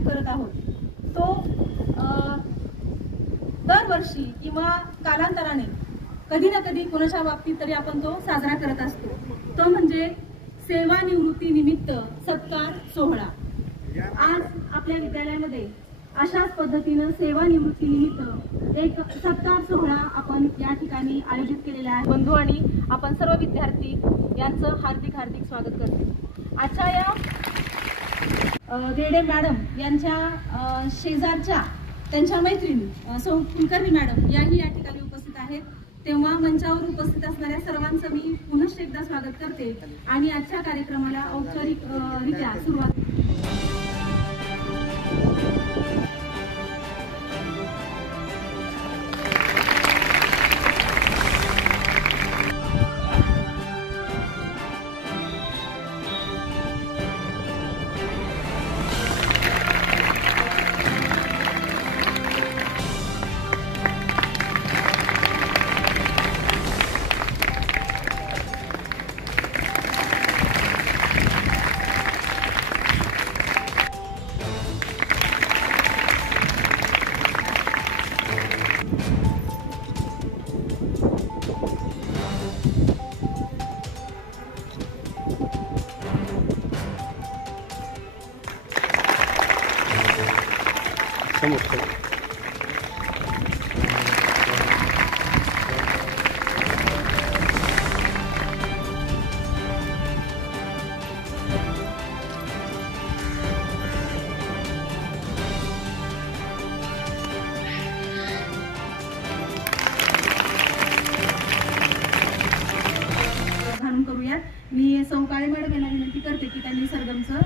आयोजित करत आहोत तो दरवर्षी किंवा कालांतराने कधी ना कधी कोणाच्या बाबतीत तरी आपण तो साजरा करत असतो। तो म्हणजे सेवानिवृत्ती निमित्त सत्कार सोहळा। आज आपल्या विद्यालयामध्ये अशाच पद्धतीने सेवानिवृत्ती निमित्त एक सत्कार सोहळा आपण या ठिकाणी आयोजित केलेला आहे। बंधू आणि आपण सर्व विद्यार्थी यांचं हार्दिक हार्दिक स्वागत करतो। आजच्या या देडे मॅडम यांच्या शेजारच्या त्यांच्या मैत्रिणी सौ कुलकर्णी मॅडम याही या ठिकाणी उपस्थित आहेत। तेव्हा मंचावर उपस्थित असणाऱ्या सर्वांचं मी पुनश्च एकदा स्वागत करते आणि आजच्या कार्यक्रमाला औपचारिकरित्या सुरुवात करूयात। मी सौ काळे मॅडम यांना विनंती करते की त्यांनी सरगमचं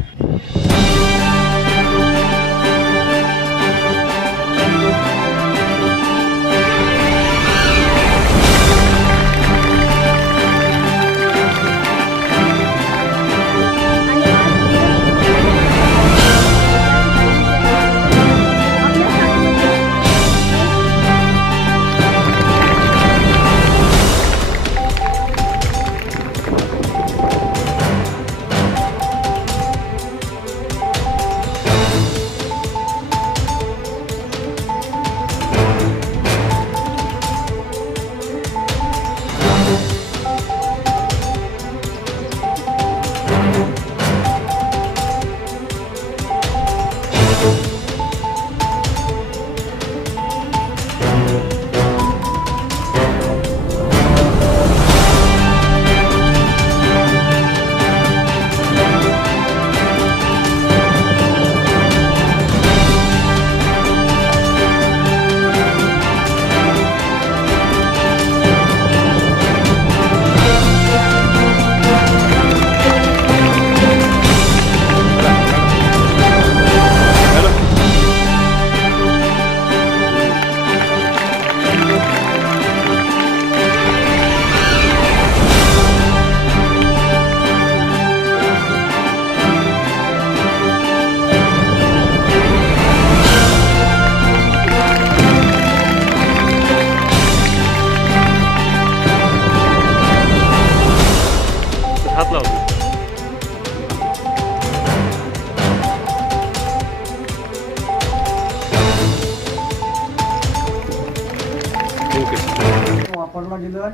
वापरला गेला।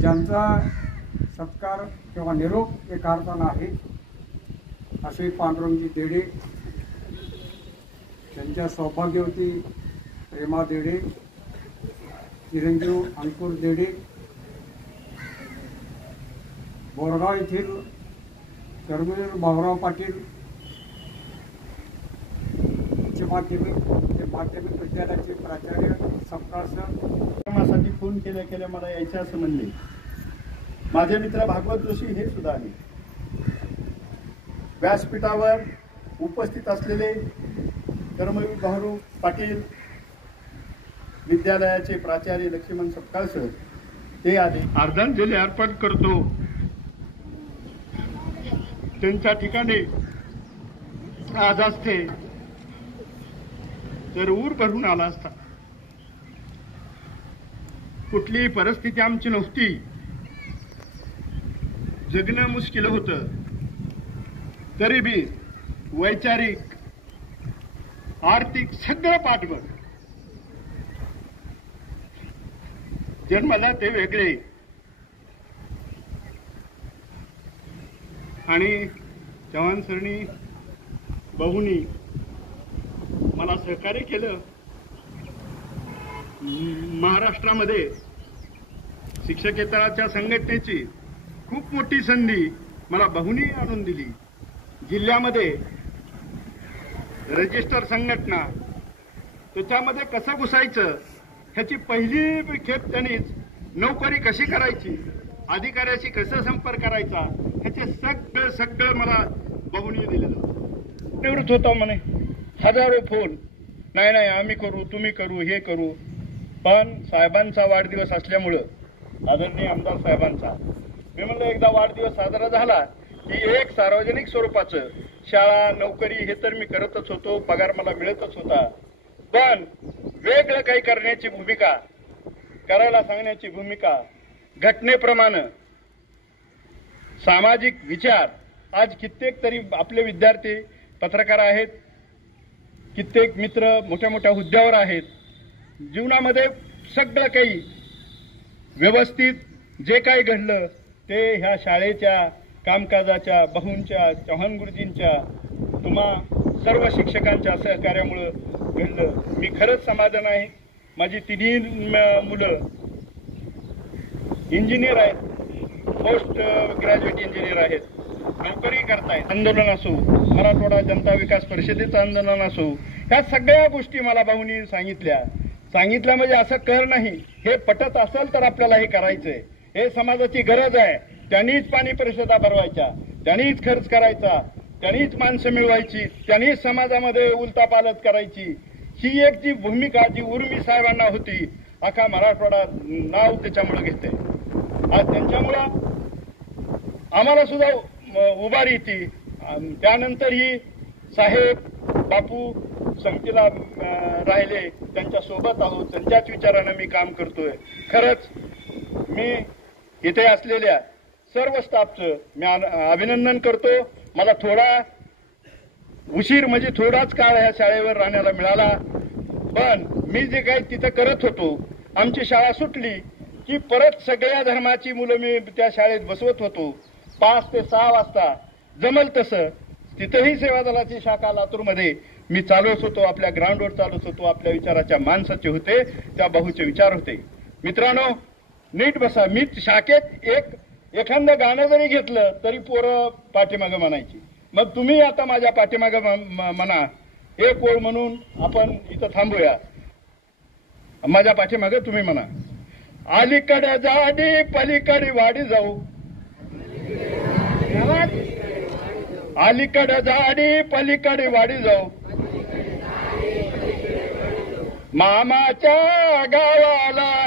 ज्यांचा सत्कार किंवा निरोप एका अर्थानं आहे असे पांडुरंगजी देडे, त्यांच्या सौभाग्यवती प्रेमा देडे, चिरंजीव अंकुर देडे, बोरगाव येथील कर्मवीर भाऊराव पाटील उच्च माध्यमिक विद्यालयाचे प्राचार्य सपकाळ सर फोन केल्या मला यायचे असं म्हणले। माझे मित्र भागवत जोशी हे सुद्धा आले। व्यासपीठावर उपस्थित असलेले कर्मवीर भाऊराव पाटील विद्यालयाचे प्राचार्य लक्ष्मण सपकाळ सर ते आले। आदरांजली अर्पण करतो। त्यांच्या ठिकाणी आज असते तर ऊर भरून आला असता। कुठलीही परिस्थिती आमची नव्हती, जगणं मुश्किल होतं, तरी बी वैचारिक आर्थिक सगळं पाठबळ. जन्माला ते वेगळे आणि चव्हाण सरनी बहुनी मला सहकार्य केलं. महाराष्ट्रामध्ये शिक्षकेतराच्या संघटनेची खूप मोठी संधी मला बहुनी आणून दिली. जिल्ह्यामध्ये रजिस्टर संघटना त्याच्यामध्ये कसं घुसायचं ह्याची पहिली खेप त्यांनीच नोकरी कशी करायची, अधिकाऱ्याशी कसं संपर्क करायचा ह्याचे सगळं मला बहुनी दिलं. निवृत्त होता म्हणे, हजारो फोन, नाही आम्ही करू, तुम्ही करू, हे करू. पण साहेबांचा वाढदिवस असल्यामुळं, आदरणीय आमदार साहेबांचा, मी म्हणलं एकदा वाढदिवस साजरा झाला की एक सार्वजनिक स्वरूपाचं शाळा नोकरी हे तर मी करतच होतो, पगार मला मिळतच होता, पण वेगळं काही करण्याची भूमिका, करायला सांगण्याची भूमिका, घटनेप्रमाणे सामाजिक विचार. आज कित्येक तरी आपले विद्यार्थी पत्रकार आहेत, कित्येक मित्र मोठ्या मोठ्या हुद्द्यावर आहेत. जीवनामध्ये सगळं काही व्यवस्थित जे काही घडलं ते ह्या शाळेच्या कामकाजाच्या, बहुंच्या, चव्हाण गुरुजींच्या, तुम्हा सर्व शिक्षकांच्या सहकार्यामुळं घडलं. मी खरंच समाधान आहे. माझी तिन्ही मुलं इंजिनियर आहेत, पोस्ट ग्रॅज्युएट इंजिनियर आहेत, नोकरी करतायत. आंदोलन असो, मराठवाडा जनता विकास परिषदेचं आंदोलन असो, ह्या सगळ्या गोष्टी मला भाऊनी सांगितल्या म्हणजे असं कर नाही, हे पटत असेल तर आपल्याला हे करायचंय, हे समाजाची गरज आहे. त्यांनीच पाणी परिषदा भरवायच्या, त्यांनीच खर्च करायचा, त्यांनीच माणसं मिळवायची, त्यांनीच समाजामध्ये उलतापालत करायची. ही एक जी भूमिका जी उर्मी साहेबांना होती, अख्खा मराठवाडा नाव त्याच्यामुळे घेते. आज त्यांच्यामुळं आम्हाला सुद्धा उभारी येते. त्यानंतर ही साहेब बापू संगतीला राहिले, त्यांच्या सोबत आहोत, त्यांच्याच विचारानं मी काम करतोय. खरंच मी इथे असलेल्या सर्व स्टाफचं मी अभिनंदन करतो. मला थोडा उशीर म्हणजे थोडाच काळ ह्या शाळेवर राहण्याला मिळाला, पण मी जे काही तिथं करत होतो, आमची शाळा सुटली की परत सगळ्या धर्माची मुलं मी त्या शाळेत बसवत होतो. 5 ते 6 वाजता जमल तसं तिथंही सेवा दलाची शाखा लातूरमध्ये मी चालवत होतो, आपल्या ग्राउंडवर चालवत होतो. आपल्या विचाराच्या माणसाचे होते, त्या बहुचे विचार होते. मित्रांनो, नीट बसा. मी शाखेत एखादं गाणं जरी घेतलं तरी पोरं पाठीमागं म्हणायची. मग तुम्ही आता माझ्या पाठीमागं म्हणा, एक ओळ म्हणून आपण इथं थांबूया. माझ्या पाठीमागं तुम्ही म्हणा, अलीकडे जाडी पलीकडे वाडी जाऊ, अलीकडे जाडी पलीकडे वाडी जाऊ, मामाच्या गावाला,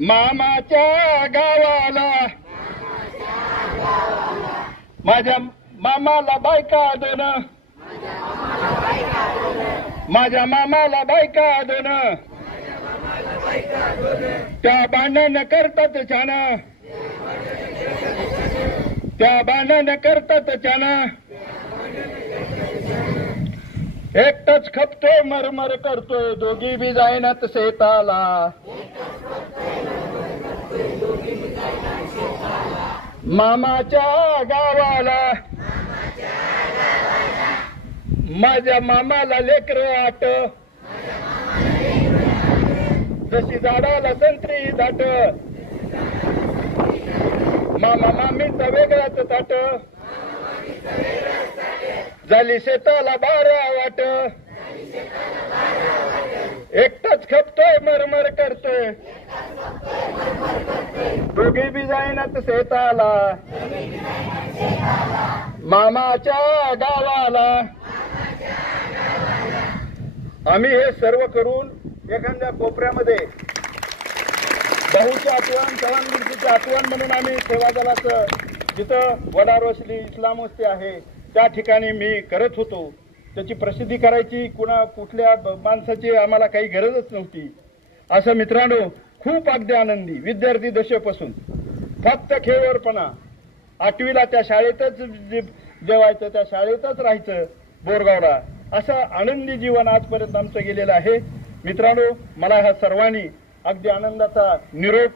मामाच्या गावाला, माझ्या मामाला बायका दोन, माझ्या मामाला बायका दोन, त्या भांडण करतात छान, त्या भांडण करतात छान, एकटाच खपतोय मरमर करतोय, दोघी बी जायनात शेताला, मामाच्या गावाला, माझ्या मामाला लेकर आट, जशी झाडाला संत्री दाट, मामा मामीचा वेगळाच ताट, झाली शेताला बारा वाट, एकटाच खपतोय मरमर करतोय, दोघी बी जाईनात शेताला, मामाच्या गावाला. आम्ही हे सर्व करून एखाद्या कोपऱ्यामध्ये बहुची आठवण, चव्हाण गुरुजीची आठवण म्हणून आम्ही सेवा दलाचं जिथं वडारोसली इस्लाम वस्ती आहे त्या ठिकाणी मी करत होतो. त्याची प्रसिद्धी करायची कुठल्या माणसाची आम्हाला काही गरजच नव्हती. असं मित्रांनो, खूप अगदी आनंदी विद्यार्थी दशेपासून फक्त खेळवरपणा, 8वीला त्या शाळेतच जेवायचं त्या शाळेतच राहायचं बोरगावला, असं आनंदी जीवन आजपर्यंत आमचं गेलेलं आहे. मित्रांनो, मला ह्या सर्वांनी अगदी आनंदाचा निरोप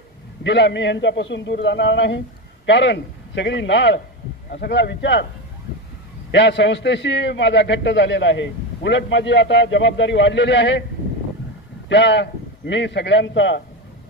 दिला. मी ह्यांच्यापासून दूर जाणार नाही, कारण सगळी नाळ, सगळा विचार या संस्थेशी माझा घट्ट झालेला आहे. उलट माझी आता जबाबदारी वाढलेली आहे. त्या मी सगळ्यांचा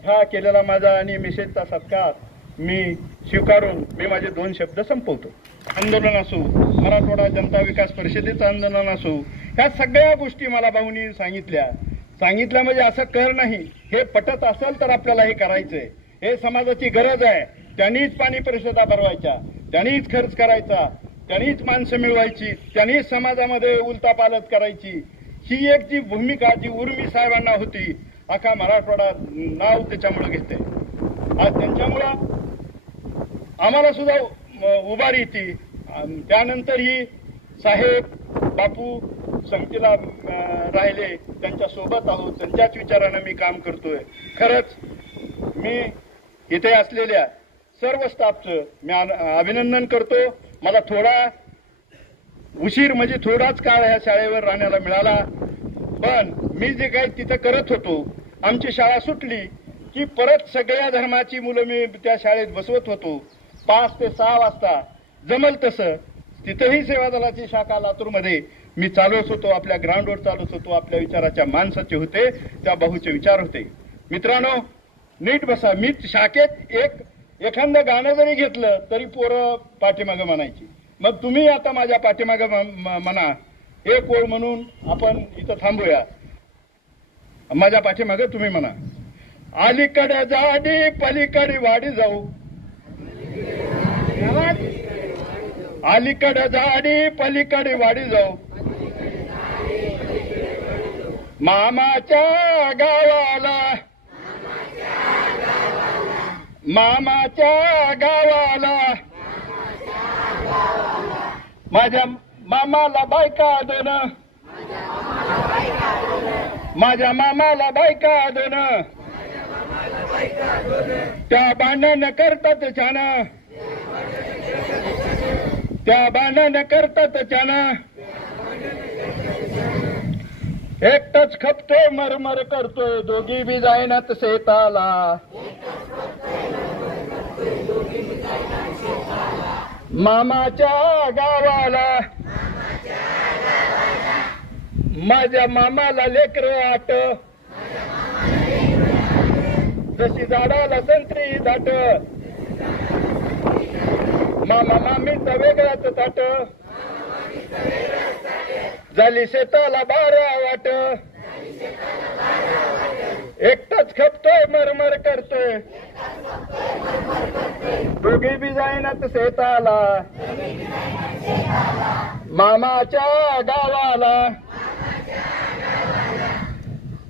हा केलेला माझा आणि मिसेसचा सत्कार मी स्वीकारून मी माझे 2 शब्द संपवतो. आंदोलन असो, मराठवाडा जनता विकास परिषदेचं आंदोलन असो, ह्या सगळ्या गोष्टी मला भाऊनी सांगितल्या म्हणजे असं कर नाही, हे पटत असेल तर आपल्याला हे करायचंय, हे समाजाची गरज आहे. त्यांनीच पाणी परिषदा भरवायच्या, त्यांनीच खर्च करायचा, त्यांनीच माणसं मिळवायची, त्यांनीच समाजामध्ये उलतापालत करायची. ही एक जी भूमिका जी उर्मी साहेबांना होती, अख्खा मराठवाडा नाव त्याच्यामुळे घेते. आज त्यांच्यामुळं आम्हाला सुद्धा उभारी येते. त्यानंतर ही साहेब बापू संगतीला राहिले, त्यांच्या सोबत आहोत, त्यांच्याच विचारानं मी काम करतोय. खरंच मी इथे असलेल्या सर्व स्टाफचं मी अभिनंदन करतो. मला थोडा उशीर म्हणजे थोडाच काळ ह्या शाळेवर राहण्याला मिळाला, पण मी जे काही तिथं करत होतो, आमची शाळा सुटली की परत सगळ्या धर्माची मुलं मी त्या शाळेत बसवत होतो. 5 ते 6 वाजता जमल तसं तिथंही सेवा दलाची शाखा लातूरमध्ये मी चालवत होतो. आपल्या ग्राउंडवर चालवत होतो. आपल्या विचाराच्या माणसाचे होते, त्या भाऊचे विचार होते. मित्रांनो, नीट बसा. मी शाखेत एखादं गाणं जरी घेतलं तरी पोरं पाठीमागं म्हणायची. मग तुम्ही आता माझ्या पाठीमागं म्हणा, एक ओळ म्हणून आपण इथं थांबूया. माझ्या पाठीमागं तुम्ही म्हणा, अलीकडे जाडी पलीकडे वाडी जाऊ, अलीकडे जाडी पलीकडे वाडी जाऊ, मामाच्या गावाला, मामाच्या गावाला, माझ्या मामाला बायका दोन, माझ्या मामाला बायका दोन, त्या भांडण करतात छान, त्या भांडण करतात छान, एकटाच खपतोय मरमर करतोय, दोघी बी जायनात शेताला, मामाच्या गावाला, माझ्या मामाला लेकरं आट, जशी झाडाला संत्री दाट, मामा मामीचा वेगळाच ताट, झाली शेताला 12 वाट, एकटाच खपतोय मरमर करतोय, दोघी बी जाईनात शेताला, मामाच्या गावाला.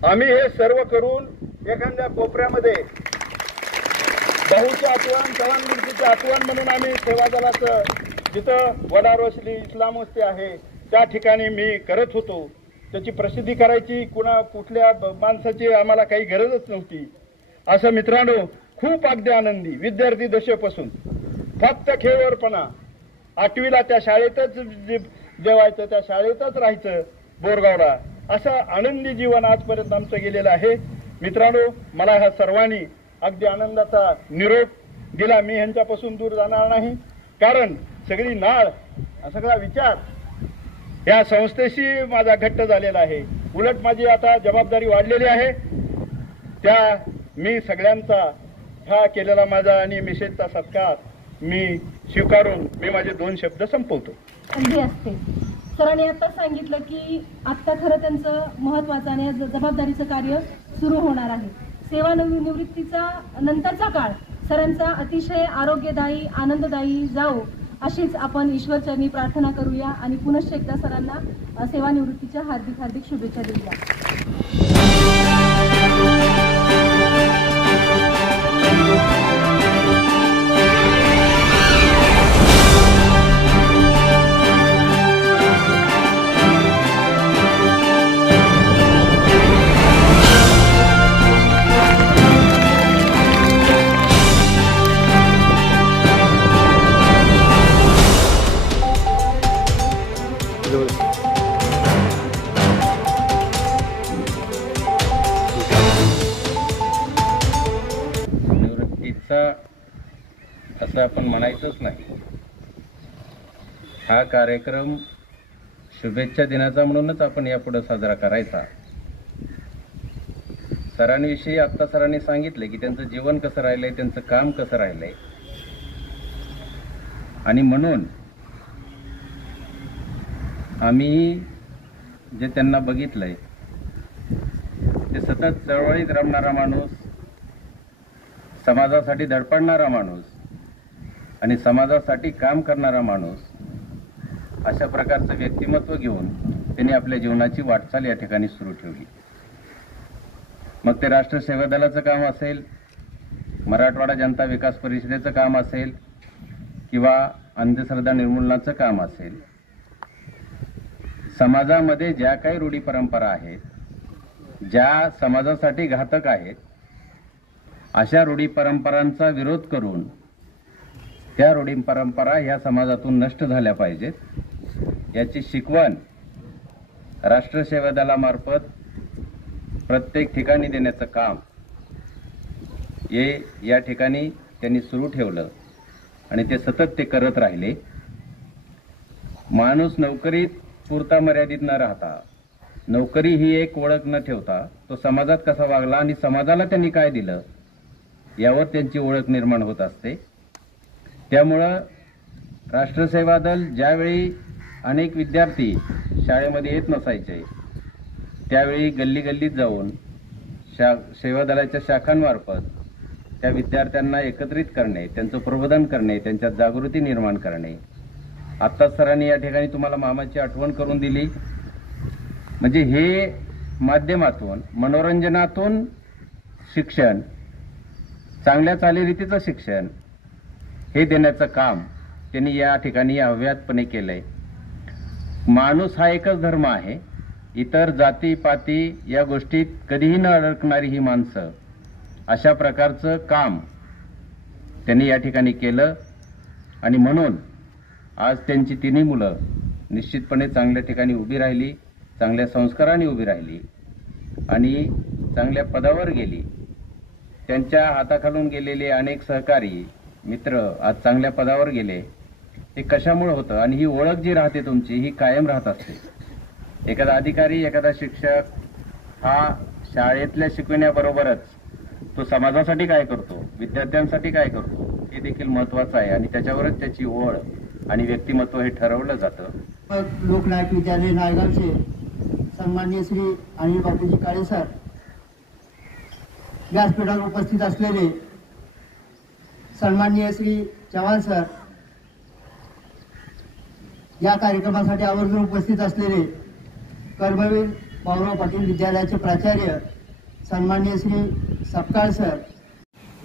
आम्ही हे सर्व करून एखाद्या कोपऱ्यामध्ये भाऊची आठवण, चव्हाण मूर्तीची आठवण म्हणून आम्ही सेवा दलाचं जिथं वडारोसली इस्लाम वस्ती आहे त्या ठिकाणी मी करत होतो. त्याची प्रसिद्धी करायची कुठल्या माणसाची आम्हाला काही गरजच नव्हती. असं मित्रांनो, खूप अगदी आनंदी विद्यार्थी दशेपासून फक्त खेळवरपणा, 8वीला त्या शाळेतच जेवायचं, त्या शाळेतच राहायचं बोरगावला, असं आनंदी जीवन आजपर्यंत आमचं गेलेलं आहे. मित्रांनो, मला ह्या सर्वांनी अगदी आनंदाचा निरोप दिला. मी ह्यांच्यापासून दूर जाणार नाही, कारण सगळी नाळ, सगळा विचार या संस्थेशी माझा घट्ट झालेला आहे. उलट माझी आता जबाबदारी वाढलेली आहे. त्या मी सगळ्यांचा हा केलेला माझा आणि मिसेसचा सत्कार मी स्वीकारून मी माझे 2 शब्द संपवतो. संधी असते. सरांनी आता सांगितलं की आता खरं त्यांचं महत्वाचं आणि जबाबदारीचं कार्य सुरू होणार आहे. सेवानिवृत्तीचा नंतरचा काळ सरांचा अतिशय आरोग्यदायी, आनंददायी जाओ, अशीच आपण ईश्वरचरणी प्रार्थना करूया आणि पुनश्च एकदा सरांना सेवानिवृत्तीच्या हार्दिक शुभेच्छा देऊया. असं आपण म्हणायचंच नाही. हा कार्यक्रम शुभेच्छा दिनाचा म्हणूनच आपण यापुढे साजरा करायचा. सरांविषयी आत्ता सरांनी सांगितले की त्यांचं जीवन कसं राहिलंय, त्यांचं काम कसं राहिलंय, आणि म्हणून आम्ही जे त्यांना बघितलंय ते सतत चळवळीत रमणारा माणूस, समाजासाठी धडपडणारा माणूस आणि समाजासाठी काम करणारा माणूस, अशा प्रकारचं व्यक्तिमत्व घेऊन त्यांनी आपल्या जीवनाची वाटचाल या ठिकाणी सुरू ठेवली. मग ते राष्ट्र सेवा दलाचं काम असेल, मराठवाडा जनता विकास परिषदेचं काम असेल किंवा अंधश्रद्धा निर्मूलनाचं काम असेल, समाजामध्ये ज्या काही रूढी परंपरा आहेत, ज्या समाजासाठी घातक आहेत, अशा रूढी परंपरांचा विरोध करून त्या रूढी परंपरा ह्या समाजातून नष्ट झाल्या पाहिजेत, याची शिकवण राष्ट्र सेवा दलामार्फत प्रत्येक ठिकाणी देण्याचं काम हे या ठिकाणी त्यांनी सुरू ठेवलं आणि ते सतत ते करत राहिले. माणूस नोकरीत पुरता मर्यादित न राहता, नोकरी ही एक ओळख न ठेवता, तो समाजात कसा वागला आणि समाजाला त्यांनी काय दिलं यावर त्यांची ओळख निर्माण होत असते. त्यामुळं राष्ट्रसेवा दल ज्यावेळी अनेक विद्यार्थी शाळेमध्ये येत नसायचे, त्यावेळी गल्ली गल्लीत जाऊन सेवा दलाच्या शाखांमार्फत त्या विद्यार्थ्यांना एकत्रित करणे, त्यांचं प्रबोधन करणे, त्यांच्यात जागृती निर्माण करणे. आत्ताच सरांनी या ठिकाणी तुम्हाला मामाची आठवण करून दिली. म्हणजे हे माध्यमातून, मनोरंजनातून शिक्षण, चांगल्या चालीरीतीचं शिक्षण हे देण्याचं काम त्यांनी या ठिकाणी अव्याहतपणे केलंय. माणूस हा एकच धर्म आहे. इतर जाती पाती या गोष्टीत कधीही न अडकणारी ही माणसं, अशा प्रकारचं काम त्यांनी या ठिकाणी केलं आणि म्हणून आज त्यांची तिन्ही मुलं निश्चितपणे चांगल्या ठिकाणी उभी राहिली, चांगल्या संस्काराने उभी राहिली आणि चांगल्या पदावर गेली. त्यांच्या हाताखालून गेलेले अनेक सहकारी मित्र आज चांगल्या पदावर गेले. ते कशामुळे होतं? आणि ही ओळख जी राहते तुमची, ही कायम राहत असते. एखादा अधिकारी, एखादा शिक्षक हा शाळेतल्या शिकविण्याबरोबरच तो समाजासाठी काय करतो, विद्यार्थ्यांसाठी काय करतो, हे देखील महत्वाचं आहे आणि त्याच्यावरच त्याची ओळख आणि व्यक्तिमत्व हे ठरवलं जातं. लोकनायक विद्यालय नायगावचे सन्माननीय श्री अनिल बापूजी काळे सर, व्यासपीठावर उपस्थित असलेले सन्माननीय श्री चव्हाण सर, या कार्यक्रमासाठी आवर्जून उपस्थित असलेले कर्मवीर भाऊराव पाटील विद्यालयाचे प्राचार्य सन्माननीय श्री सपकाळ सर.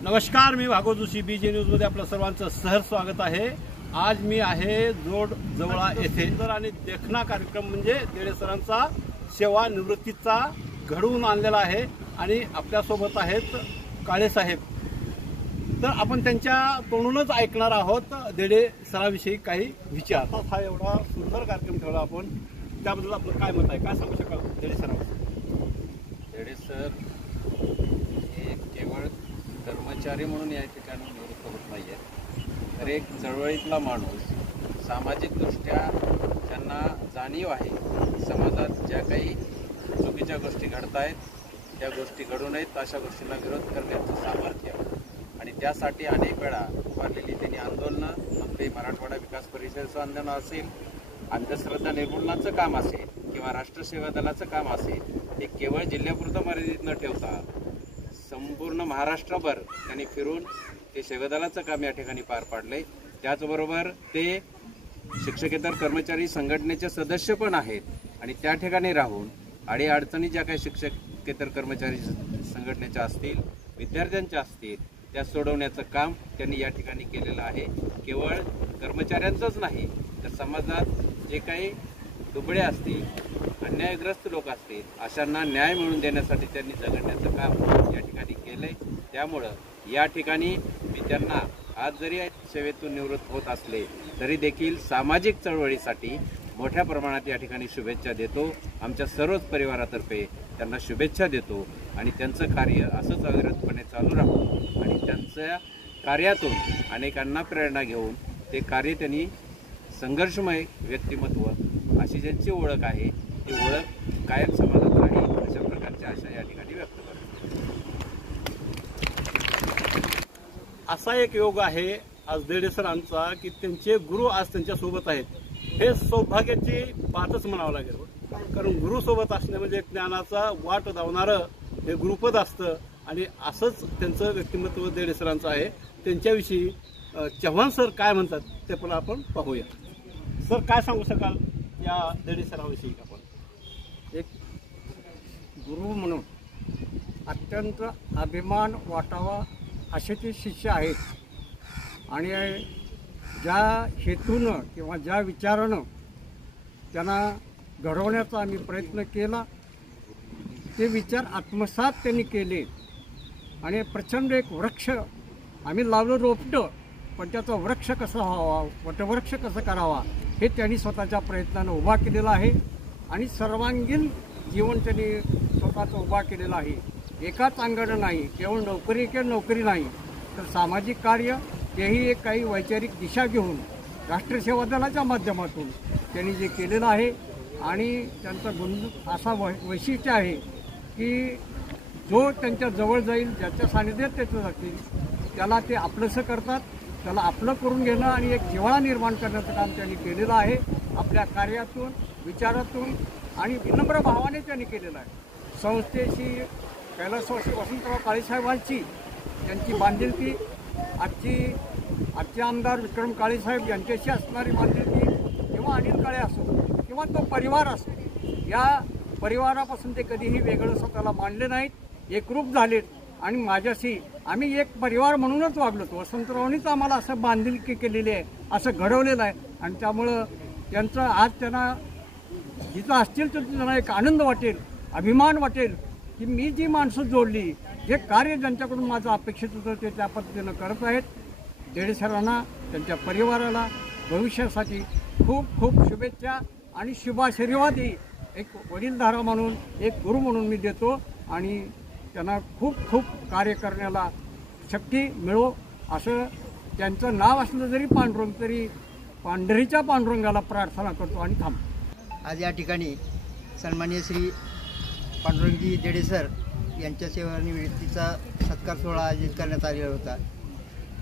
नमस्कार, मी भागवत जोशी, BJ न्यूजमध्ये आपलं सर्वांचं सहर्ष स्वागत आहे. आज मी आहे जोड जवळा येथे. तर आणि देखणा कार्यक्रम म्हणजे देडे सरांचा सेवा निवृत्तीचा घडवून आणलेला आहे आणि आपल्यासोबत आहेत काळे साहेब. तर आपण त्यांच्या तोंडूनच ऐकणार आहोत देडे सराविषयी काही विचार. हा एवढा सुंदर कार्यक्रम ठेवला आपण, त्याबद्दल आपलं काय मत आहे, काय सांगू शकाल देडे सरांबद्दल? देडे सर हे केवळ कर्मचारी म्हणून या ठिकाणी निवृत्त होत नाही आहेत, तर एक चळवळीतला माणूस, सामाजिकदृष्ट्या त्यांना जाणीव आहे समाजात ज्या काही चुकीच्या गोष्टी घडत आहेत त्या गोष्टी घडू नयेत, अशा गोष्टींना विरोध करण्याचं सामर्थ्य आणि त्यासाठी अनेक वेळा उभारलेली त्यांनी आंदोलनं, मग ते मराठवाडा विकास परिषदेचं आंदोलन असेल, अंधश्रद्धा निर्मूलनाचं काम असेल किंवा राष्ट्रसेवा दलाचं काम असेल, हे केवळ जिल्ह्यापुरतं मर्यादित न ठेवता संपूर्ण महाराष्ट्रभर त्यांनी फिरून ते सेवादलाचं काम या ठिकाणी पार पाडलंय. त्याचबरोबर ते शिक्षकेतर कर्मचारी संघटनेचे सदस्य पण आहेत आणि त्या ठिकाणी राहून अडीअडचणी ज्या काही शिक्षकेतर कर्मचारी संघटनेच्या असतील, विद्यार्थ्यांच्या असतील, त्या सोडवण्याचं काम त्यांनी या ठिकाणी केलेलं आहे. केवळ कर्मचाऱ्यांचंच नाही तर समाजात जे काही दुबळे असतील, अन्यायग्रस्त लोक असतील, अशांना न्याय मिळवून देण्यासाठी त्यांनी झगडण्याचं काम या ठिकाणी केलंय. त्यामुळं या ठिकाणी मी त्यांना आज जरी सेवेतून निवृत्त होत असले तरी देखील सामाजिक चळवळीसाठी मोठ्या प्रमाणात या ठिकाणी शुभेच्छा देतो. आमच्या सर्वच परिवारातर्फे त्यांना शुभेच्छा देतो आणि त्यांचं कार्य असंच अविरतपणे चालू राहू आणि त्यांच्या कार्यातून अनेकांना प्रेरणा घेऊन ते कार्य त्यांनी संघर्षमय व्यक्तिमत्व अशी ज्यांची ओळख आहे ती ओळख कायम समाजात राहील अशा प्रकारच्या आशा या ठिकाणी व्यक्त करतो. असा एक योग आहे आज देडे सरांचा की त्यांचे गुरु आज त्यांच्यासोबत आहेत. हे सौभाग्याची बातच म्हणावं लागेल, कारण गुरुसोबत असणे म्हणजे ज्ञानाचा वाट धावणारं हे गुरुपद असतं आणि असंच त्यांचं व्यक्तिमत्व देडे सरांचं आहे. त्यांच्याविषयी चव्हाण सर काय म्हणतात ते पण आपण पाहूया. सर काय सांगू शकाल या देडे सरांविषयी? आपण एक गुरु म्हणून अत्यंत अभिमान वाटावा असे ते शिष्य आहेत आणि ज्या हेतूनं किंवा ज्या विचारानं त्यांना घडवण्याचा आम्ही प्रयत्न केला ते विचार आत्मसात त्यांनी केले आणि प्रचंड एक वृक्ष आम्ही लावलं रोपटं, पण त्याचा वृक्ष कसा व्हावा, वटवृक्ष कसं करावा हे त्यांनी स्वतःच्या प्रयत्नानं उभा केलेला आहे आणि सर्वांगीण जीवन त्यांनी स्वतःचं उभा केलेलं आहे. एकाच अंगानं नाही, केवळ नोकरी नाही तर सामाजिक कार्य तेही एक काही वैचारिक दिशा घेऊन राष्ट्रीय सेवा दलाच्या माध्यमातून त्यांनी जे केलेलं आहे आणि त्यांचं गुण असा वैशिष्ट्य आहे की जो त्यांच्या जवळ जाईल, ज्याच्या सानिध्यात त्याचं जातील त्याला ते आपलंसं करतात, त्याला आपलं करून घेणं आणि एक जिव्हाळा निर्माण करण्याचं काम त्यांनी केलेलं आहे. आपल्या कार्यातून, विचारातून आणि विनम्र भावाने त्यांनी केलेलं आहे. संस्थेशी कैलासवासी वसंतराव काळेसाहेबांची त्यांची बांधिलकी, आजचे आमदार विक्रम काळेसाहेब यांच्याशी असणारी बांधिलकी किंवा अनिल काळे असो किंवा तो परिवार असो, या परिवारापासून ते कधीही वेगळं स्वतःला मानले नाहीत, एकरूप झालेत आणि माझ्याशी आम्ही एक परिवार म्हणूनच वागलो. वसंतरावांनीच आम्हाला असं बांधिलकी केलेली आहे, असं घडवलेलं आहे आणि त्यामुळं त्यांचं आज त्यांना जिथं असतील तर त्यांना एक आनंद वाटेल, अभिमान वाटेल की मी जी माणसं जोडली, जे कार्य ज्यांच्याकडून माझं अपेक्षित होतं ते त्या पद्धतीनं करत आहेत. देडे सरांना, त्यांच्या परिवाराला भविष्यासाठी खूप खूप शुभेच्छा आणि शुभाशीर्वादही एक वडीलधारा म्हणून, एक गुरु म्हणून मी देतो आणि त्यांना खूप खूप कार्य करण्याला शक्ती मिळो असं त्यांचं नाव असलं जरी पांडुरंग तरी पांढरीच्या पांडुरंगाला प्रार्थना करतो आणि थांबतो. आज या ठिकाणी सन्माननीय श्री पांडुरंगजी देडे सर यांच्या सेवानिवृत्तीचा सत्कार सोहळा आयोजित करण्यात आलेला होता.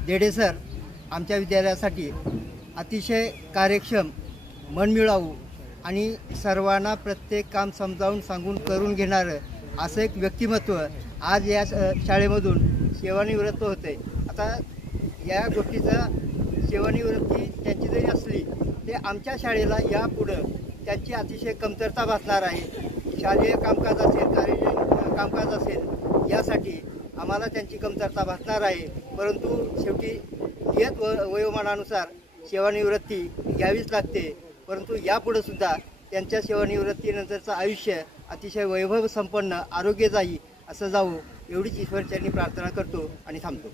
देडे सर आमच्या विद्यालयासाठी अतिशय कार्यक्षम, मनमिळावू आणि सर्वांना प्रत्येक काम समजावून सांगून करून घेणारं असं एक व्यक्तिमत्व आज या शाळेमधून सेवानिवृत्त होते. आता या गोष्टीचा सेवानिवृत्ती त्यांची जरी असली ते आमच्या शाळेला यापुढं त्यांची अतिशय कमतरता भासणार आहे. शालेय कामकाज असेल, कार्यालयीन कामकाज असेल, यासाठी आम्हाला त्यांची कमतरता भासणार आहे. परंतु शेवटी नियत वयोमानानुसार सेवानिवृत्ती घ्यावीच लागते. परंतु यापुढेसुद्धा त्यांच्या सेवानिवृत्तीनंतरचं आयुष्य अतिशय वैभव संपन्न, आरोग्यदायी असं जावो एवढीच ईश्वरचरणी प्रार्थना करतो आणि थांबतो.